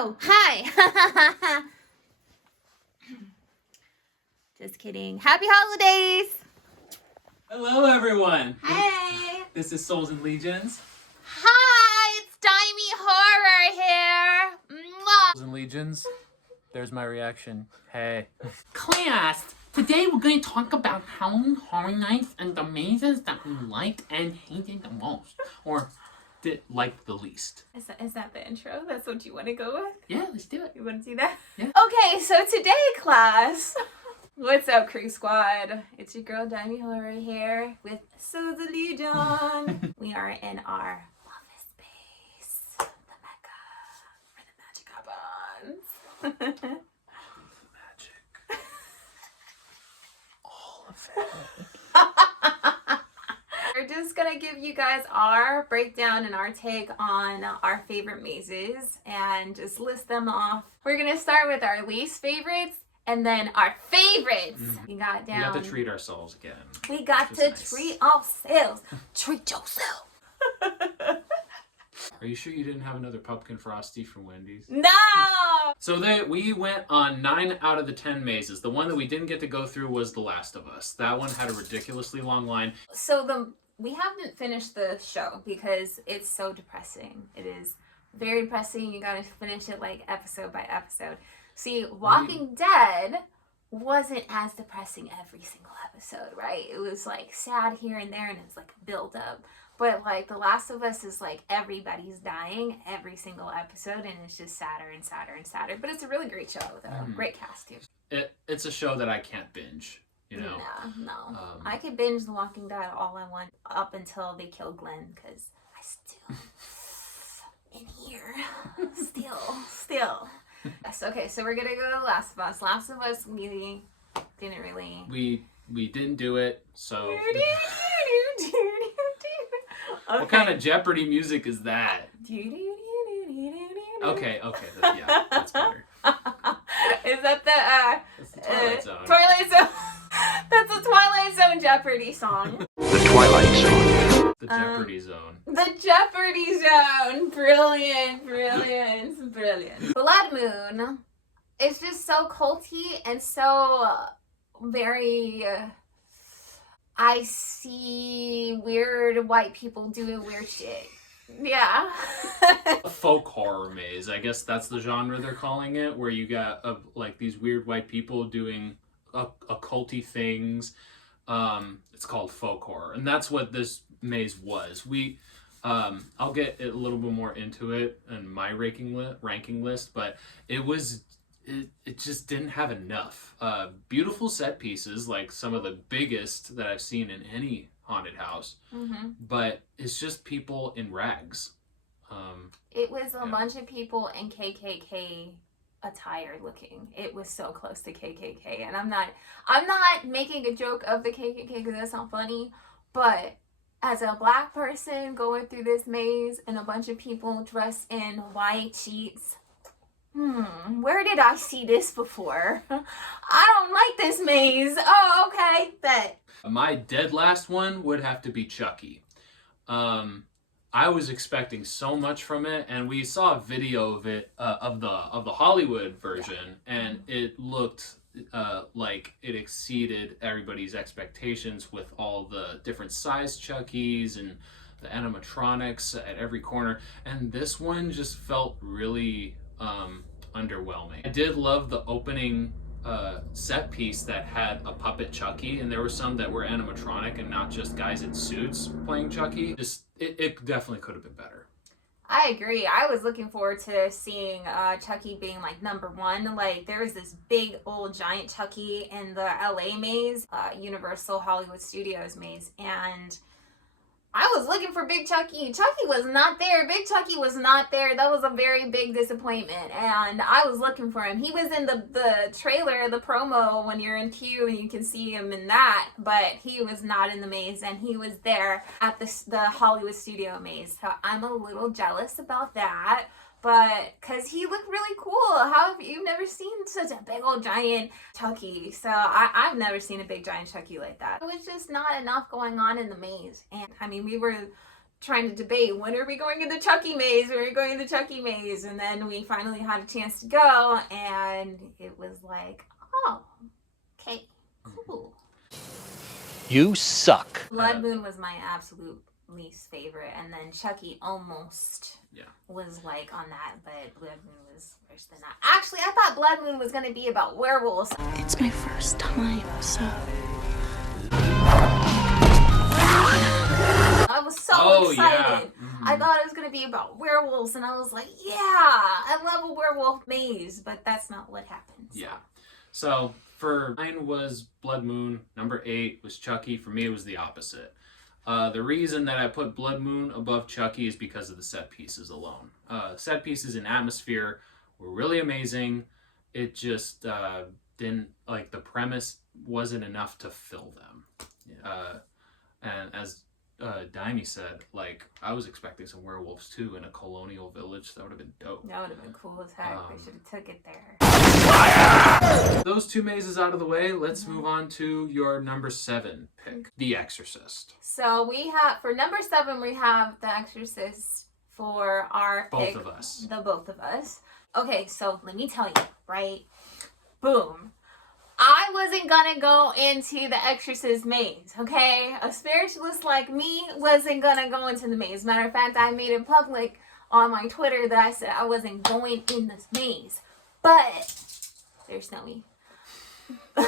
Oh, hi. Just kidding. Happy holidays. Hello, everyone. Hey. This is Souls and Legions. Hi, it's Dimi Horror here. Mwah. Souls and Legions. There's my reaction. Hey. Class, today we're going to talk about Halloween Horror Nights and the mazes that we liked and hated the most. Or did like the least. Is that the intro? That's what you want to go with? Yeah, let's do it. You want to do that? Yeah. Okay, so today, class. What's up, Creep Squad? It's your girl, Dimi Horror here with So the Legion. We are in our office space, the Mecca, where the magic happens. Magic. All of it. We're just gonna give you guys our breakdown and our take on our favorite mazes and just list them off. We're gonna start with our least favorites and then our favorites. We got down. We got to treat ourselves again. We got to treat ourselves. Treat yourself. Are you sure you didn't have another pumpkin frosty from Wendy's? No! So we went on 9 out of the 10 mazes. The one that we didn't get to go through was The Last of Us. That one had a ridiculously long line. So we haven't finished the show because it's so depressing. It is very depressing. You gotta finish it like episode by episode. See, Walking Dead wasn't as depressing every single episode, right? It was like sad here and there and it was like build up. But like The Last of Us is like everybody's dying every single episode and it's just sadder and sadder and sadder. But it's a really great show though. Great cast too. It's a show that I can't binge, you know? No. I could binge The Walking Dead all I want up until they kill Glenn because I still in here. Still. Yes, okay, so we're gonna go to The Last of Us. Last of Us, we didn't really. We didn't do it, so. Okay. What kind of Jeopardy music is that? Okay, yeah, that's better. Is that That's the Twilight Zone. Twilight Zone? That's a Twilight Zone Jeopardy song. The Twilight Zone. The Jeopardy Zone. The Jeopardy Zone. Brilliant. Blood Moon is just so culty and so very. I see weird white people doing weird shit. Yeah. A folk horror maze, I guess that's the genre they're calling it, where you got like these weird white people doing occulty things. It's called folk horror, and that's what this maze was. I'll get a little bit more into it in my ranking list, but it just didn't have enough. Beautiful set pieces, like some of the biggest that I've seen in any haunted house, but it's just people in rags. It was a bunch of people in KKK attire looking. It was so close to KKK, and I'm not making a joke of the KKK because that's not funny, but as a black person going through this maze and a bunch of people dressed in white sheets, where did I see this before? I don't like this maze. Oh, okay, bet. My dead last one would have to be Chucky. I was expecting so much from it, and we saw a video of it, of the Hollywood version, and it looked like it exceeded everybody's expectations with all the different size Chuckies and the animatronics at every corner. And this one just felt really underwhelming. I did love the opening set piece that had a puppet Chucky, and there were some that were animatronic and not just guys in suits playing Chucky. It definitely could have been better. I agree. I was looking forward to seeing Chucky being like number one. Like there was this big old giant Chucky in the LA maze, Universal Hollywood Studios maze, and I was looking for Big Chucky. Chucky was not there. Big Chucky was not there. That was a very big disappointment. And I was looking for him. He was in the trailer, the promo, when you're in queue and you can see him in that. But he was not in the maze. And he was there at the Hollywood Studio maze. So I'm a little jealous about that. But because he looked really cool. How have you never seen such a big old giant Chucky? So I've never seen a big giant Chucky like that. It was just not enough going on in the maze. And I mean, we were trying to debate, when are we going in the Chucky maze? When are we going in the Chucky maze? And then we finally had a chance to go, and it was like, oh, okay, cool. You suck. Blood Moon was my absolute least favorite, and then Chucky almost was like on that, but Blood Moon was worse than that. Actually, I thought Blood Moon was gonna be about werewolves. It's my first time, so... I was so excited. Yeah. Mm-hmm. I thought it was gonna be about werewolves, and I was like, yeah, I love a werewolf maze, but that's not what happened. So. Yeah. So for mine was Blood Moon. Number 8 was Chucky. For me, it was the opposite. The reason that I put Blood Moon above Chucky is because of the set pieces alone. Set pieces and atmosphere were really amazing. It just didn't, like, the premise wasn't enough to fill them. And as Dimi said, like, I was expecting some werewolves too in a colonial village. That would have been dope. That would have been cool as heck. They should have took it there. Those 2 mazes out of the way, let's move on to your number 7 pick, The Exorcist. So we have, for number 7, we have The Exorcist for our Both pick. of us. The both of us. Okay, so let me tell you, right? Boom. I wasn't gonna go into the Exorcist maze, okay? A spiritualist like me wasn't gonna go into the maze. Matter of fact, I made it public on my Twitter that I said I wasn't going in this maze. But, there's Snowy. But,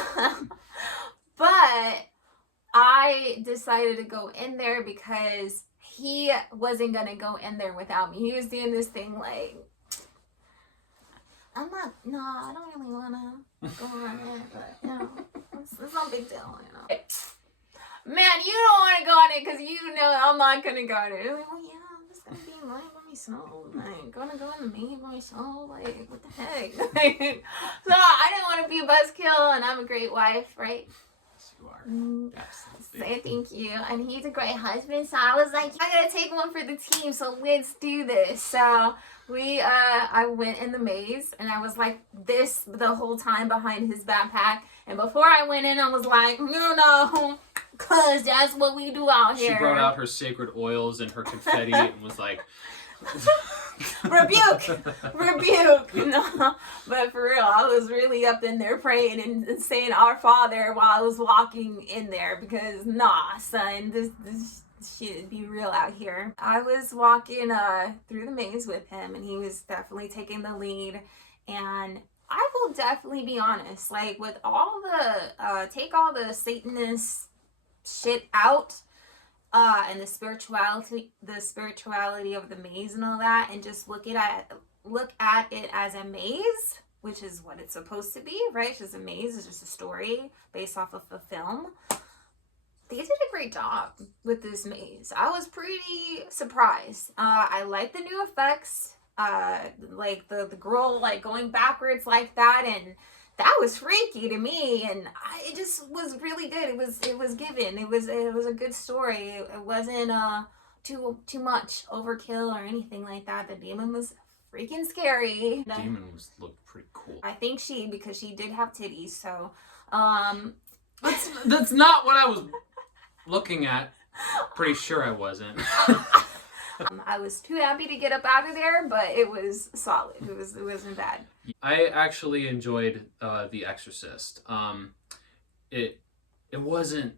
I decided to go in there because he wasn't gonna go in there without me. He was doing this thing like, I don't really wanna go on it, but you know, it's no big deal, you know. Man, you don't wanna go on it because you know I'm not gonna go on it. Like, oh yeah, I'm just gonna be in line by myself, like gonna go in the maze by myself, like what the heck? So I didn't want to be a buzzkill, and I'm a great wife, right? Yes, you are. Absolutely. Say thank you, and he's a great husband. So I was like, I gotta take one for the team, so let's do this. So I went in the maze, and I was like this the whole time behind his backpack. And before I went in, I was like, no, cause that's what we do out here. She brought out her sacred oils and her confetti and was like, rebuke. No, but for real, I was really up in there praying and saying Our Father while I was walking in there, because nah, son, this shit be real out here. I was walking through the maze with him, and he was definitely taking the lead. And I will definitely be honest, like with all the take all the Satanist shit out, and the spirituality of the maze and all that, and just look at it as a maze, which is what it's supposed to be, right? It's just a maze. It's just a story based off of a film. They did a great job with this maze. I was pretty surprised. I like the new effects, like the girl like going backwards like that, and that was freaky to me, and it just was really good. It was given. It was a good story. It wasn't too much overkill or anything like that. The demon was freaking scary. Demon looked pretty cool. I think because she did have titties, so That's not what I was looking at. Pretty sure I wasn't. I was too happy to get up out of there, but it was solid. It wasn't bad. I actually enjoyed The Exorcist. It wasn't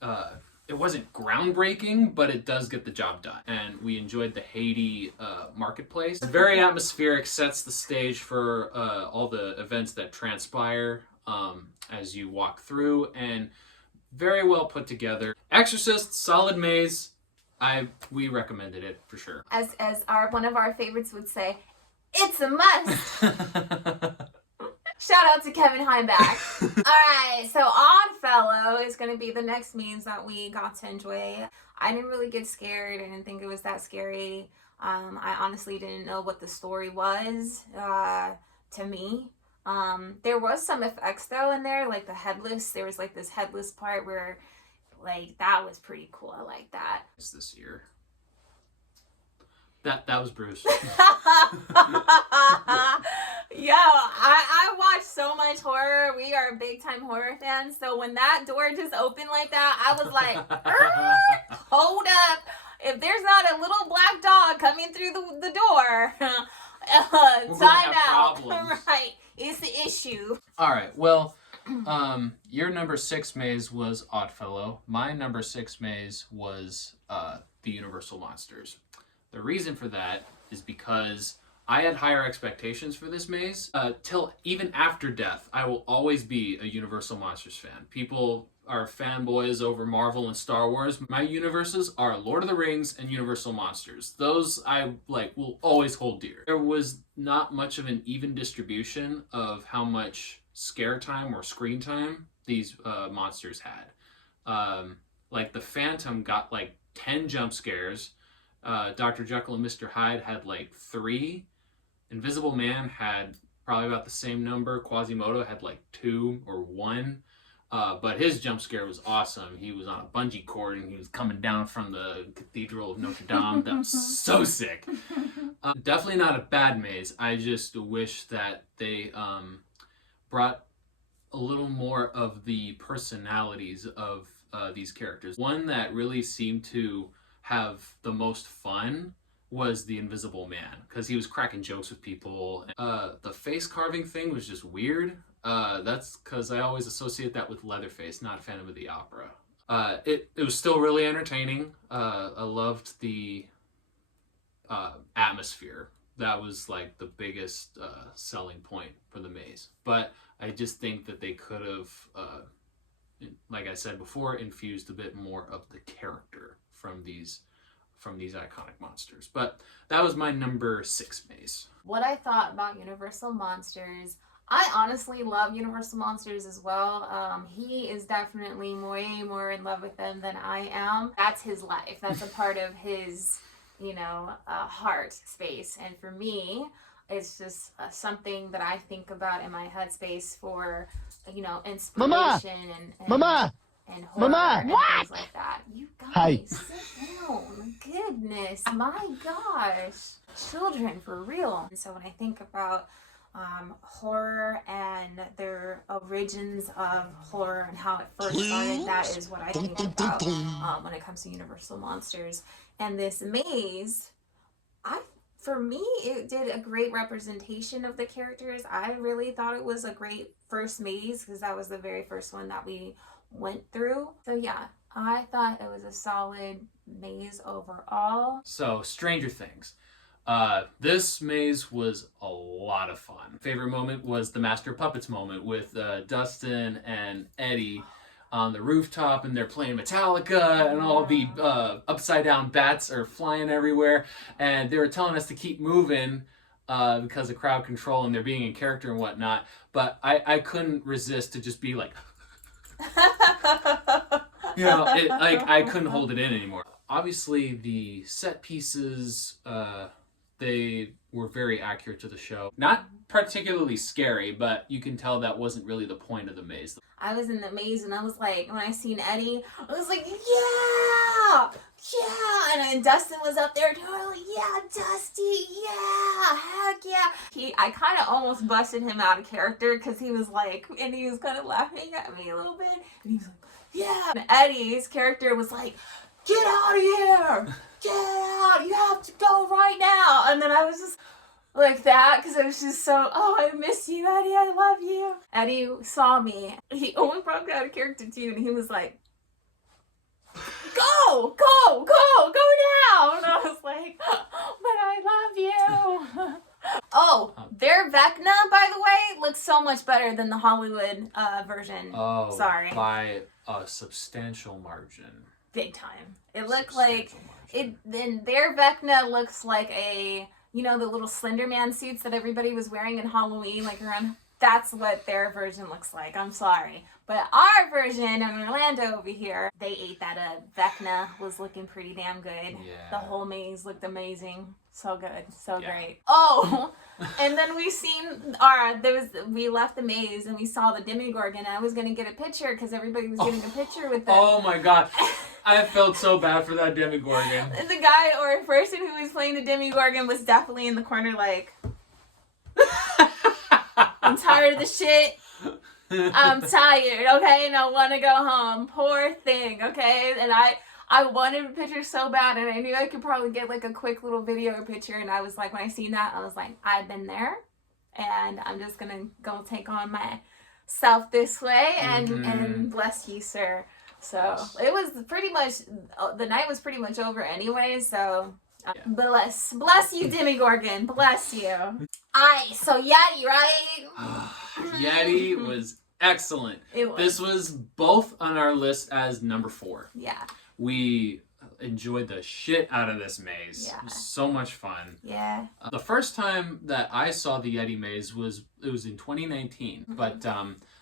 groundbreaking, but it does get the job done. And we enjoyed the Haiti marketplace. It's very atmospheric, sets the stage for all the events that transpire as you walk through, and very well put together. Exorcist, solid maze. We recommended it for sure. As one of our favorites would say, it's a must. Shout out to Kevin Heimbach. Alright, so Oddfellow is going to be the next means that we got to enjoy. I didn't really get scared. I didn't think it was that scary. I honestly didn't know what the story was to me. There was some effects though in there, like the headless. There was like this headless part where like that was pretty cool. I like that. It's this year. That was Bruce. Yo, I watch so much horror. We are big time horror fans. So when that door just opened like that, I was like, hold up. if there's not a little black dog coming through the door, We're gonna time have out. problems. Right. It's the issue. All right. Well, your number 6 maze was Oddfellow. My number 6 maze was the Universal Monsters. The reason for that is because I had higher expectations for this maze. Till even after death, I will always be a Universal Monsters fan. People are fanboys over Marvel and Star Wars. My universes are Lord of the Rings and Universal Monsters. Those I will always hold dear. There was not much of an even distribution of how much scare time or screen time these monsters had. Like the Phantom got 10 jump scares. Dr. Jekyll and Mr. Hyde had 3. Invisible Man had probably about the same number. Quasimodo had 2 or 1. But his jump scare was awesome. He was on a bungee cord and he was coming down from the Cathedral of Notre Dame. That was so sick. Definitely not a bad maze. I just wish that they brought a little more of the personalities of these characters. One that really seemed to have the most fun was the Invisible Man, because he was cracking jokes with people. The face carving thing was just weird. That's because I always associate that with Leatherface, not Phantom of the Opera. It was still really entertaining. I loved the atmosphere. That was the biggest selling point for the maze. But I just think that they could have, like I said before, infused a bit more of the character from these iconic monsters. But that was my number 6 maze. What I thought about Universal Monsters, I honestly love Universal Monsters as well. He is definitely way more in love with them than I am. That's his life. That's a part of his, heart space. And for me, it's just something that I think about in my headspace for, inspiration and horror and things like that. You guys, sit down. Goodness, my gosh. Children, for real. And so when I think about horror and their origins of horror and how it first started, that is what I think about when it comes to Universal Monsters. And this maze, for me, it did a great representation of the characters. I really thought it was a great first maze because that was the very first one that we went through. So yeah, I thought it was a solid maze overall. So, Stranger Things. This maze was a lot of fun. Favorite moment was the Master of Puppets moment with Dustin and Eddie on the rooftop, and they're playing Metallica, and all the upside down bats are flying everywhere, and they were telling us to keep moving because of crowd control, and they're being in character and whatnot. But I couldn't resist to just be like, I couldn't hold it in anymore. Obviously, the set pieces, they were very accurate to the show. Not particularly scary, but you can tell that wasn't really the point of the maze. I was in the maze and I was like, when I seen Eddie, I was like, yeah, and Dustin was up there too. I was like, yeah, Dusty, yeah, heck yeah. I kind of almost busted him out of character because he was like, and he was kind of laughing at me a little bit, and he was like, yeah. And Eddie's character was like, get out of here, get out, you have to go right now. And then I was just like that because I was just so, I miss you, Eddie, I love you. Eddie saw me, he almost broke out of character too, and he was like, go now. And I was like, but I love you. Their Vecna, by the way, looks so much better than the Hollywood version. Oh, sorry, by a substantial margin. Big time. It looked like it. Then their Vecna looks like a, the little Slender Man suits that everybody was wearing in Halloween, around. That's what their version looks like. I'm sorry. But our version in Orlando over here, they ate that up. Vecna was looking pretty damn good. Yeah. The whole maze looked amazing. So good. So Yeah. great. And then we left the maze and we saw the Demigorgon. I was going to get a picture because everybody was getting a picture with them. Oh my god. I felt so bad for that Demigorgon. The guy or person who was playing the Demigorgon was definitely in the corner like, I'm tired of the shit. I'm tired, okay? And I want to go home. Poor thing, okay? And I wanted a picture so bad, and I knew I could probably get like a quick little video or picture. And I was like, when I seen that, I was like, I've been there, and I'm just gonna go take on myself this way, and bless you, sir. So it was pretty much, the night was pretty much over anyway. So bless you, Demigorgon, bless you. So Yeti, right? Yeti was excellent. It was. This was both on our list as number 4. Yeah. We enjoyed the shit out of this maze. Yeah. It was so much fun. Yeah. The first time that I saw the Yeti maze was in 2019, but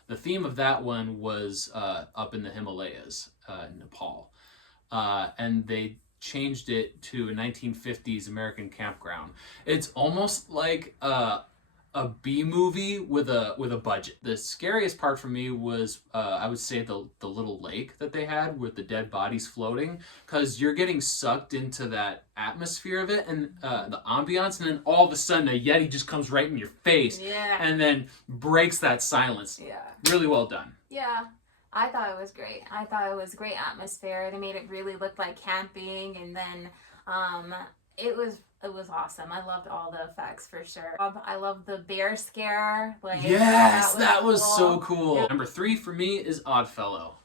the theme of that one was up in the Himalayas, in Nepal, and they changed it to a 1950s American campground. It's almost like a B movie with a budget. The scariest part for me was I would say the little lake that they had with the dead bodies floating, because you're getting sucked into that atmosphere of it and the ambiance, and then all of a sudden a Yeti just comes right in your face and then breaks that silence. Yeah. Really well done. Yeah. I thought it was great. I thought it was great atmosphere. They made it really look like camping, and then it was awesome. I loved all the effects for sure. I loved the bear scare. Like, yes, that was cool. So cool. Yeah. Number 3 for me is Oddfellow.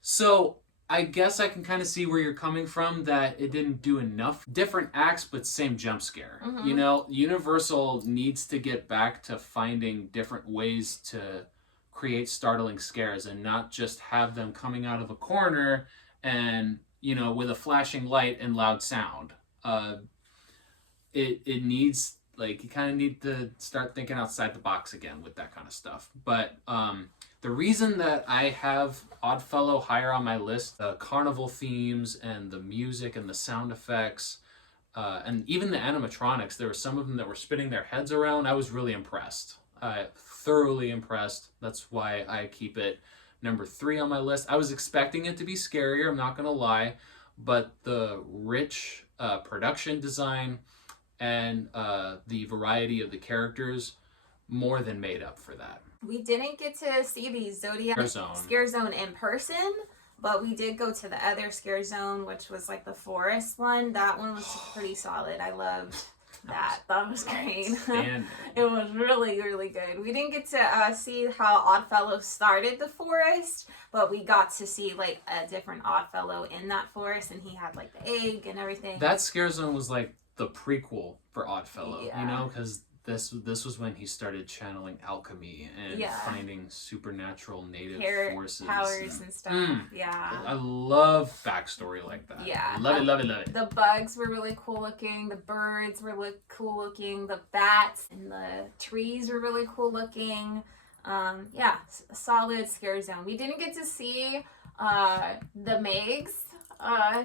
So I guess I can kind of see where you're coming from, that it didn't do enough different acts, but same jump scare. You know, Universal needs to get back to finding different ways to create startling scares and not just have them coming out of a corner and, you know, with a flashing light and loud sound. It needs, like, you kind of need to start thinking outside the box again with that kind of stuff. But the reason that I have Oddfellow higher on my list, the carnival themes and the music and the sound effects, and even the animatronics, there were some of them that were spinning their heads around. I was really impressed. Thoroughly impressed. That's why I keep it number 3 on my list. I was expecting it to be scarier, I'm not gonna lie, but the rich production design and the variety of the characters more than made up for that. We didn't get to see the Zodiac Scare Zone in person, but we did go to the other Scare Zone, which was like the forest one. That one was pretty solid. I loved that. That was great. It was really, really good. We didn't get to see how Oddfellow started the forest, but we got to see like a different Oddfellow in that forest, and he had like the egg and everything. That Scare Zone was like the prequel for Oddfellow, you know, because this was when he started channeling alchemy and finding supernatural native forces. Powers and stuff. I love backstory like that. Yeah. Love it. The bugs were really cool looking. The birds were cool looking. The bats and the trees were really cool looking. Solid Scare Zone. We didn't get to see the Megs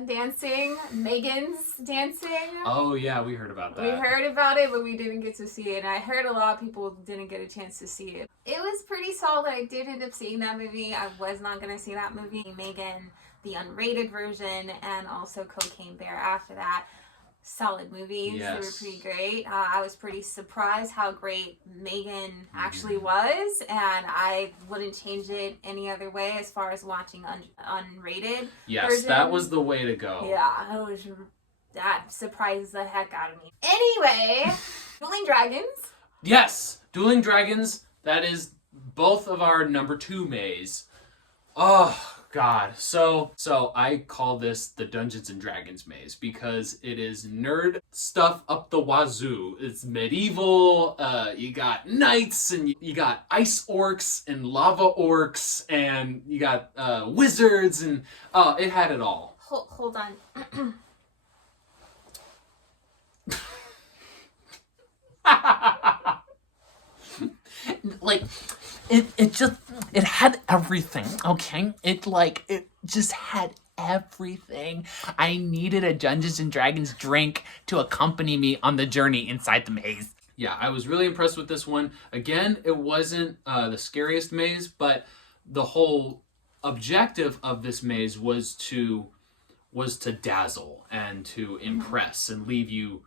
dancing, Megan's dancing. Oh yeah, we heard about that. We heard about it, but we didn't get to see it. And I heard a lot of people didn't get a chance to see it. It was pretty solid. I did end up seeing that movie. I was not going to see that movie. Megan, the unrated version, and also Cocaine Bear after that. Solid movies. Yes. They were pretty great. I was pretty surprised how great Megan actually was, and I wouldn't change it any other way as far as watching unrated. Yes, version. That was the way to go. Yeah, that surprised the heck out of me. Anyway, Dueling Dragons. Yes, Dueling Dragons. That is both of our number 2 maze. Oh God. So I call this the Dungeons and Dragons maze because it is nerd stuff up the wazoo. It's medieval, you got knights and you got ice orcs and lava orcs and you got wizards and it had it all. Hold on. Like, it had everything, okay? It just had everything. I needed a Dungeons and Dragons drink to accompany me on the journey inside the maze. Yeah, I was really impressed with this one. Again, it wasn't the scariest maze, but the whole objective of this maze was to dazzle and to impress and leave you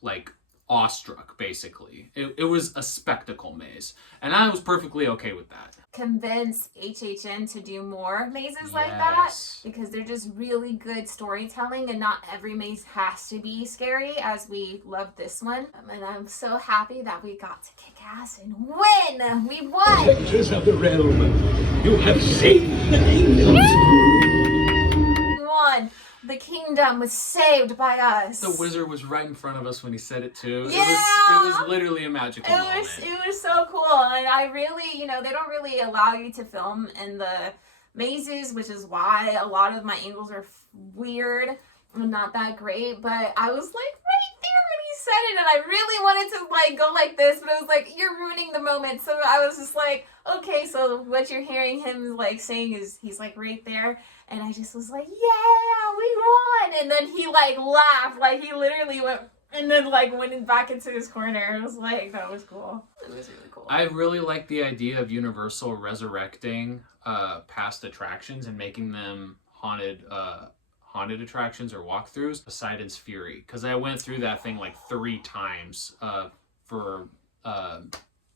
like awestruck, basically. It was a spectacle maze, and I was perfectly okay with that. Convince HHN to do more mazes like that, because they're just really good storytelling, and not every maze has to be scary, as we love this one. And I'm so happy that we got to kick ass and win. We won. Protectors of the realm, you have saved the kingdom. We won. The kingdom was saved by us. The wizard was right in front of us when he said it too. Yeah. It was literally a magical moment. It was so cool. And I really, they don't really allow you to film in the mazes, which is why a lot of my angles are weird and not that great. But I was like right there when he said it, and I really wanted to like go like this, but I was like, you're ruining the moment. So I was just like, okay, so what you're hearing him like saying is he's like right there. And I just was like, yeah, we won. And then he like laughed, like he literally went and then like went back into his corner. It was like, that was cool. It was really cool. I really like the idea of Universal resurrecting past attractions and making them haunted attractions or walkthroughs. Poseidon's Fury, because I went through that thing like 3 times for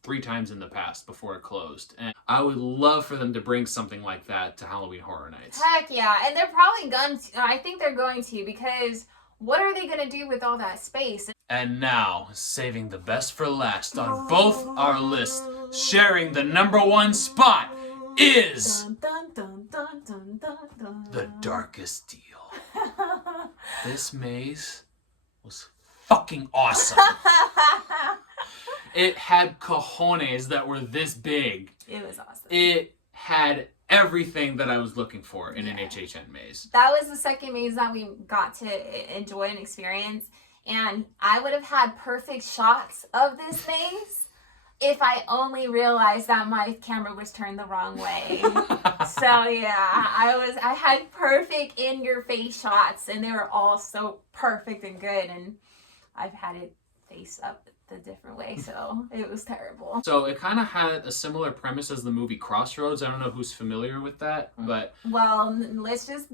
3 times in the past before it closed. And I would love for them to bring something like that to Halloween Horror Nights. Heck yeah. And they're probably going to, I think they're going to, because what are they going to do with all that space? And now, saving the best for last on both our lists, sharing the #1 spot is Dun, dun, dun, dun, dun, dun, dun. The Darkest Deal. This maze was fucking awesome. It had cojones that were this big. It was awesome. It had everything that I was looking for in an HHN maze. That was the second maze that we got to enjoy and experience. And I would have had perfect shots of this maze if I only realized that my camera was turned the wrong way. So yeah, I had perfect in-your-face shots, and they were all so perfect and good. And I've had it face up the different way, so it was terrible. So it kind of had a similar premise as the movie Crossroads. I don't know who's familiar with that, but well, let's just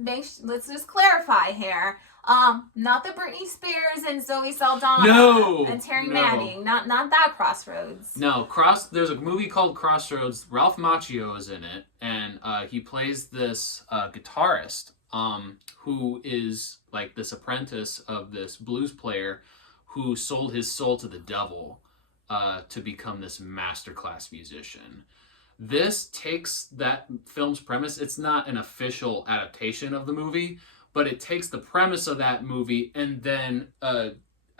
clarify here. Not the Britney Spears and Zoe Saldana and Terry Manning. Not that Crossroads. No, there's a movie called Crossroads. Ralph Macchio is in it, and he plays this guitarist who is like this apprentice of this blues player who sold his soul to the devil to become this masterclass musician. This takes that film's premise. It's not an official adaptation of the movie, but it takes the premise of that movie and then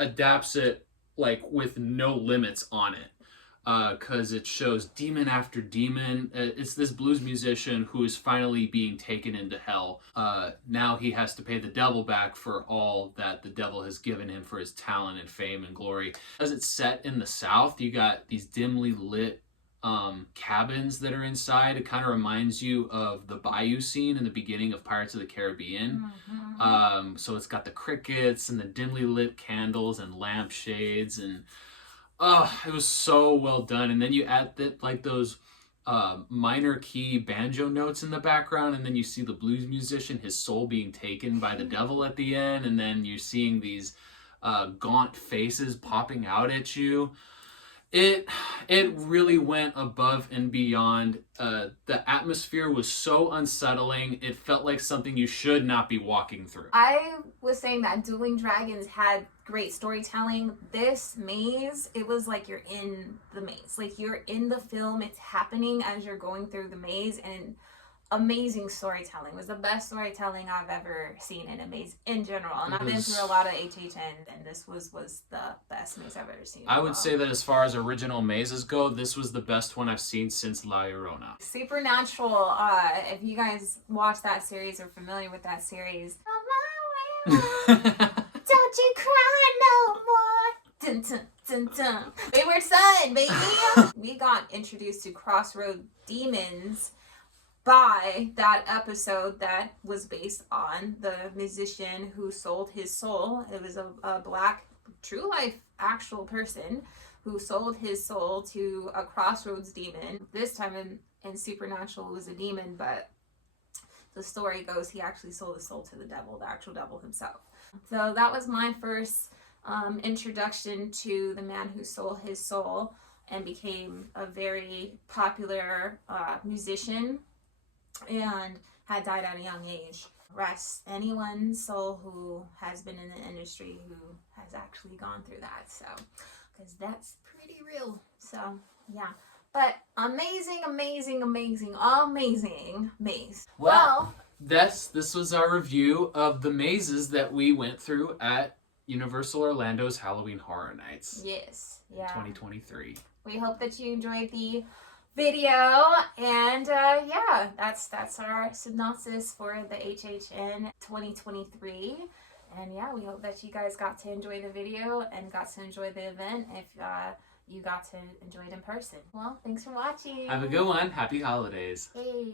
adapts it like with no limits on it. Because it shows demon after demon. It's this blues musician who is finally being taken into hell. Now he has to pay the devil back for all that the devil has given him for his talent and fame and glory. As it's set in the South, you got these dimly lit cabins that are inside. It kind of reminds you of the bayou scene in the beginning of Pirates of the Caribbean. Mm-hmm. So it's got the crickets and the dimly lit candles and lampshades, and oh, it was so well done. And then you add those minor key banjo notes in the background, and then you see the blues musician, his soul being taken by the devil at the end, and then you're seeing these gaunt faces popping out at you. It really went above and beyond. The atmosphere was so unsettling. It felt like something you should not be walking through. I was saying that Dueling Dragons had great storytelling. This maze, it was like you're in the maze. Like you're in the film. It's happening as you're going through the maze, and amazing storytelling. It was the best storytelling I've ever seen in a maze in general. And I've been through a lot of HHN, and this was the best maze I've ever seen. I would say that as far as original mazes go, this was the best one I've seen since La Llorona. Supernatural, if you guys watch that series or familiar with that series, don't you cry no more. Dun, dun, dun, dun. Wayward Son, baby. We got introduced to Crossroad Demons by that episode that was based on the musician who sold his soul. It was a black, true life, actual person who sold his soul to a Crossroads demon. This time in Supernatural it was a demon, but the story goes he actually sold his soul to the devil, the actual devil himself. So that was my first introduction to the man who stole his soul and became a very popular musician and had died at a young age. Rest anyone's soul who has been in the industry who has actually gone through that. So, because that's pretty real. So, yeah. But amazing maze. Well, this was our review of the mazes that we went through at Universal Orlando's Halloween Horror Nights. Yes. In Yeah. 2023. We hope that you enjoyed the video, and yeah, that's our synopsis for the HHN 2023. And yeah, we hope that you guys got to enjoy the video and got to enjoy the event if you got to enjoy it in person. Well, thanks for watching. Have a good one. Happy holidays. Hey.